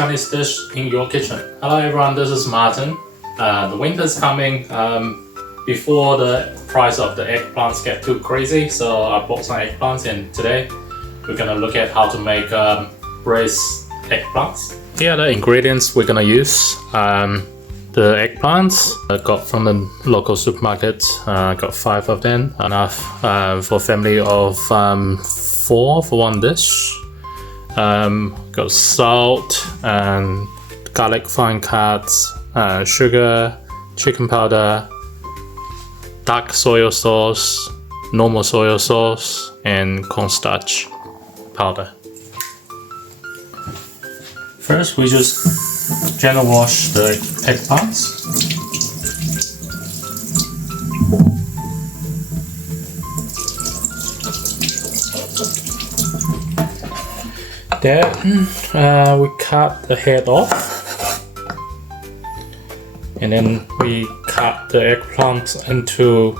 Chinese dish in your kitchen. Hello everyone, this is Martin. The winter's coming. Before the price of the eggplants get too crazy, so I bought some eggplants, and today we're gonna look at how to make braised eggplants. Here are the ingredients we're gonna use. The eggplants I got from the local supermarket. Got 5 of them, enough for a family of 4 for one dish. Got salt and garlic fine cuts, sugar, chicken powder, dark soy sauce, normal soy sauce, and cornstarch powder. First, we just gently wash the eggplants. Then we cut the head off, and then we cut the eggplant into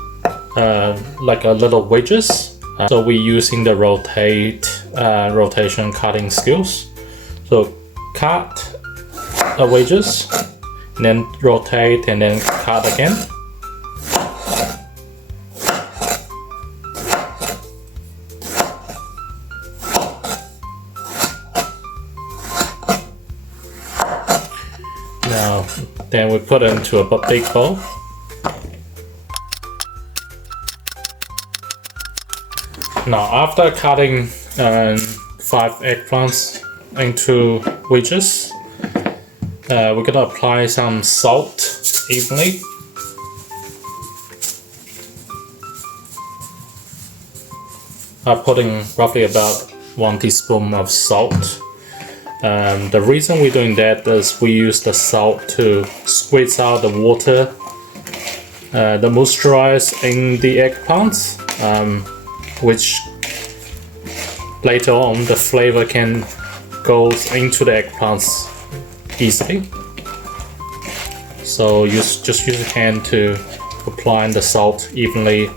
like a little wedges. So we're using the rotation cutting skills. So cut the wedges, and then rotate, and then cut again. Now, then we put it into a big bowl. Now, after cutting 5 eggplants into wedges, we're gonna apply some salt evenly. I'm putting roughly about 1 teaspoon of salt. The reason we're doing that is we use the salt to squeeze out the water, the moisturize in the eggplants, which later on the flavor can go into the eggplants easily. So just use your hand to apply the salt evenly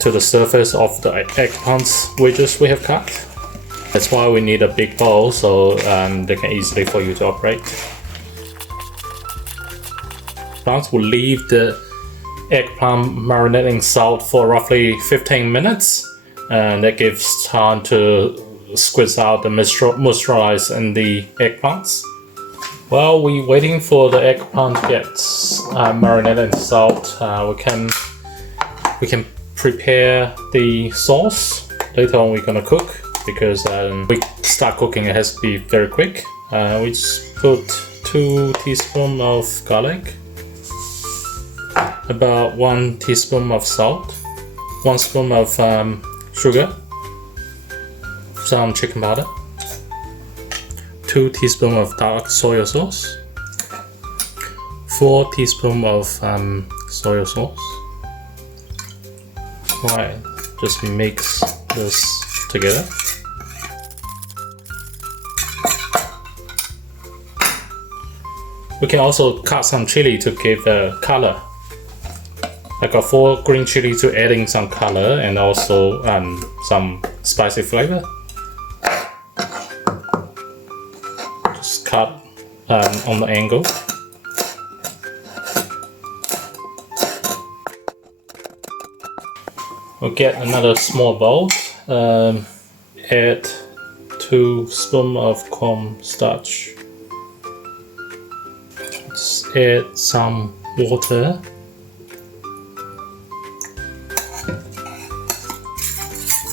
to the surface of the eggplants wedges we have cut. That's why we need a big bowl, so they can easily for you to operate. Plants will leave the eggplant marinating salt for roughly 15 minutes, and that gives time to squeeze out the moisturize in the eggplants. While we're waiting for the eggplant to get marinated in salt, we can prepare the sauce. Later on we're gonna cook, because we start cooking, it has to be very quick. We just put 2 teaspoons of garlic, about 1 teaspoon of salt, 1 spoon of sugar, some chicken powder, 2 teaspoons of dark soy sauce, 4 teaspoons of soy sauce. Right, just mix this together. We can also cut some chili to give the color. I got 4 green chili to adding some color and also some spicy flavor. Just cut on the angle. We'll get another small bowl. Add 2 spoons of cornstarch. Add some water.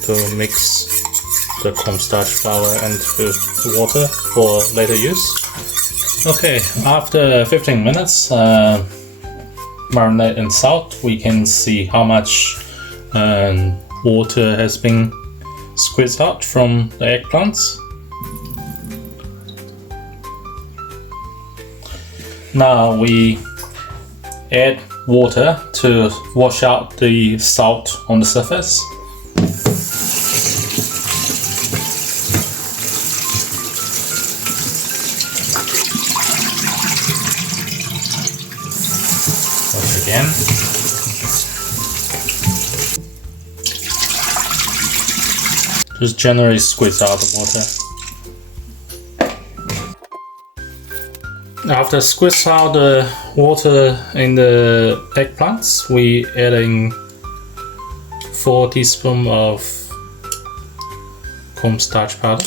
To mix the cornstarch flour into the water for later use. Okay, after 15 minutes marinate in salt, we can see how much water has been squeezed out from the eggplants. Now we add water to wash out the salt on the surface. Once again. Just generally squeeze out the water. After squeeze out the water in the eggplants, we adding 4 teaspoons of cornstarch powder.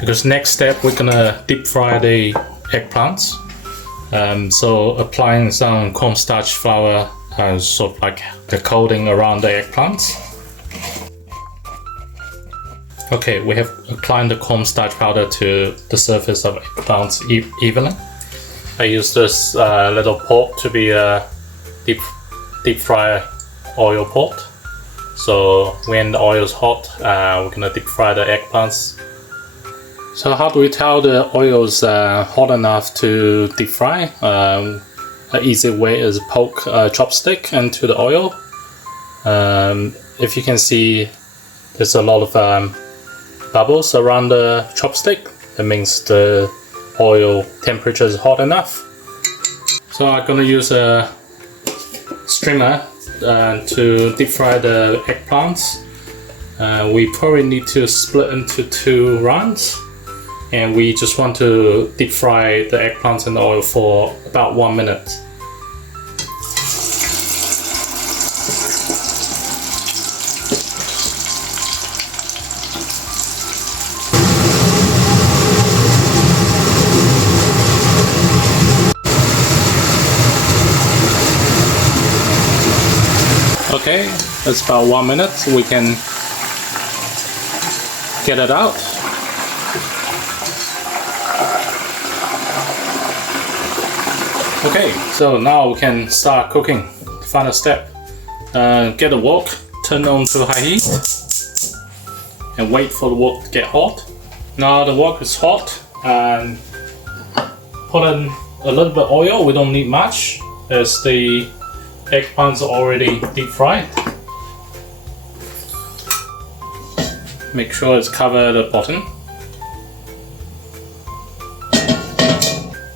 Because next step we're gonna deep fry the eggplants. So applying some cornstarch flour as sort of like the coating around the eggplants. Okay, we have applied the cornstarch powder to the surface of eggplants evenly. I use this little pot to be a deep fry oil pot. So when the oil is hot, we're gonna deep fry the eggplants. So how do we tell the oil is hot enough to deep fry? An easy way is poke a chopstick into the oil. If you can see, there's a lot of bubbles around the chopstick. That means the oil temperature is hot enough. So I'm gonna use a streamer to deep fry the eggplants. We probably need to split into 2 rounds, and we just want to deep fry the eggplants in the oil for about 1 minute. Okay, it's about 1 minute. We can get it out. Okay, so now we can start cooking. Final step. Get a wok, turn on to high heat, and wait for the wok to get hot. Now the wok is hot, and put in a little bit of oil. We don't need much, as the eggplants are already deep fried. Make sure it's covered at the bottom.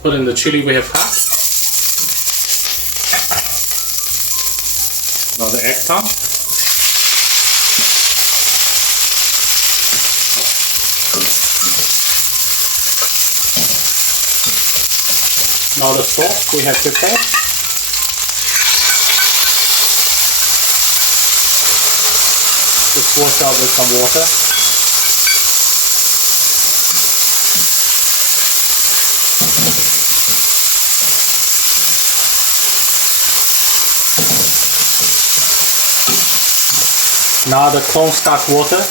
Put in the chili we have cut. Now the eggplant. Now the sauce we have prepared. Just wash out with some water. Now the cornstarch water.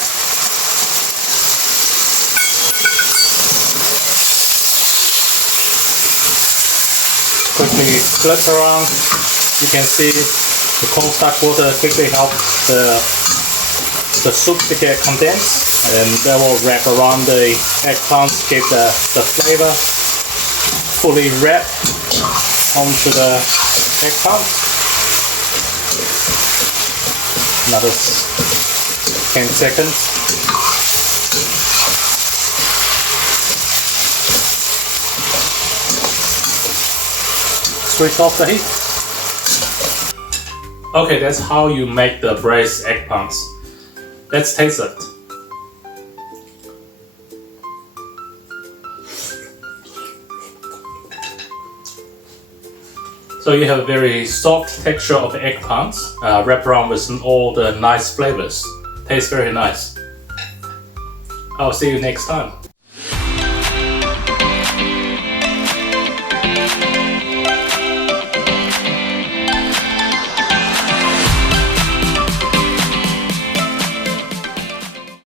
Quickly flip around. You can see the cornstarch water quickly helps the soup to get condensed, and that will wrap around the eggplants, get the flavor fully wrapped onto the eggplant. Another 10 seconds. Switch off the heat. Okay, that's how you make the braised eggplants. Let's taste it. So you have a very soft texture of eggplants, wrapped around with all the nice flavors. Tastes very nice. I'll see you next time.